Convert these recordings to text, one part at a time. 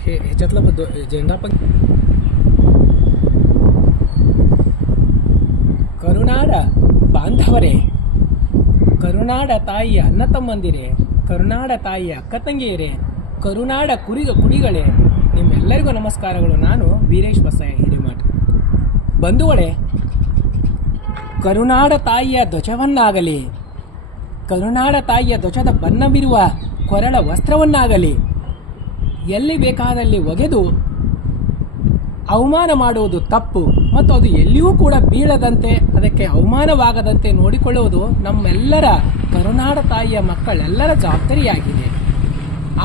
हे ह्याच्यातला बद्दल पण ಕರುನಾಡ ಬಾಂಧವರೇ. ಕರುನಾಡ ತಾಯಿಯ ಅನ್ನ ತಮ್ಮಂದಿರೇ ಕರುನಾಡ ತಾಯಿಯ ಅಕ್ಕ ತಂಗಿಯರೇ ಕರುನಾಡ ಕುರಿ ಕುಡಿಗಳೇ ನಿಮ್ಮೆಲ್ಲರಿಗೂ ನಮಸ್ಕಾರಗಳು. ನಾನು ವೀರೇಶ್ ಬಸಯ್ಯ, ಹಿರೇಮಠ. ಬಂಧುಗಳೇ, ಕರುನಾಡ ತಾಯಿಯ ಧ್ವಜವನ್ನಾಗಲಿ, ಕರುನಾಡ ತಾಯಿಯ ಧ್ವಜದ ಬಣ್ಣವಿರುವ ಕೊರಳ ವಸ್ತ್ರವನ್ನಾಗಲಿ, ಎಲ್ಲಿ ಬೇಕಾದಲ್ಲಿ ಒಗೆದು ಅವಮಾನ ಮಾಡುವುದು ತಪ್ಪು ಮತ್ತು ಅದು ಎಲ್ಲಿಯೂ ಕೂಡ ಬೀಳದಂತೆ, ಅದಕ್ಕೆ ಅವಮಾನವಾಗದಂತೆ ನೋಡಿಕೊಳ್ಳುವುದು ನಮ್ಮೆಲ್ಲರ ಕರುನಾಡ ತಾಯಿಯ ಮಕ್ಕಳೆಲ್ಲರ ಜವಾಬ್ದಾರಿಯಾಗಿದೆ.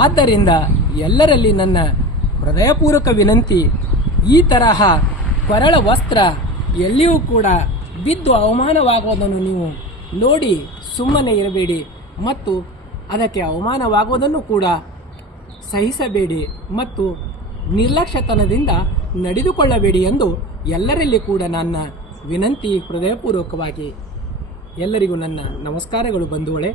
ಆದ್ದರಿಂದ ಎಲ್ಲರಲ್ಲಿ ನನ್ನ ಹೃದಯಪೂರ್ವಕ ವಿನಂತಿ, ಈ ತರಹ ಕೊರಳ ವಸ್ತ್ರ ಎಲ್ಲಿಯೂ ಕೂಡ ಬಿದ್ದು ಅವಮಾನವಾಗುವುದನ್ನು ನೀವು ನೋಡಿ ಸುಮ್ಮನೆ ಇರಬೇಡಿ ಮತ್ತು ಅದಕ್ಕೆ ಅವಮಾನವಾಗುವುದನ್ನು ಕೂಡ ಸಹಿಸಬೇಡಿ ಮತ್ತು ನಿರ್ಲಕ್ಷ್ಯತನದಿಂದ ನಡೆದುಕೊಳ್ಳಬೇಡಿ ಎಂದು ಎಲ್ಲರಲ್ಲಿ ಕೂಡ ನನ್ನ ವಿನಂತಿ ಹೃದಯಪೂರ್ವಕವಾಗಿ. ಎಲ್ಲರಿಗೂ ನನ್ನ ನಮಸ್ಕಾರಗಳು ಬಂಧುಗಳೇ.